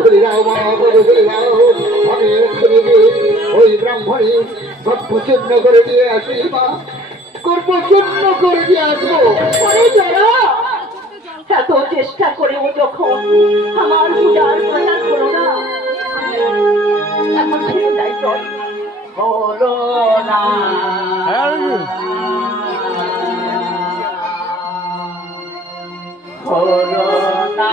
ঘুরে যাও মা, ঘুরে যাও। আমি এক্ষুনি গিয়ে ওই ব্রাহ্মণী গর্ভচূর্ণ করে দিয়ে আসি মা, গর্ভচূর্ণ করে দিয়ে আসবো। ওরে জরা, এত চেষ্টা করেও যখন আমার পূজার প্রচার হলো না, এখন ফিরে যাই চল। হলো না হলো না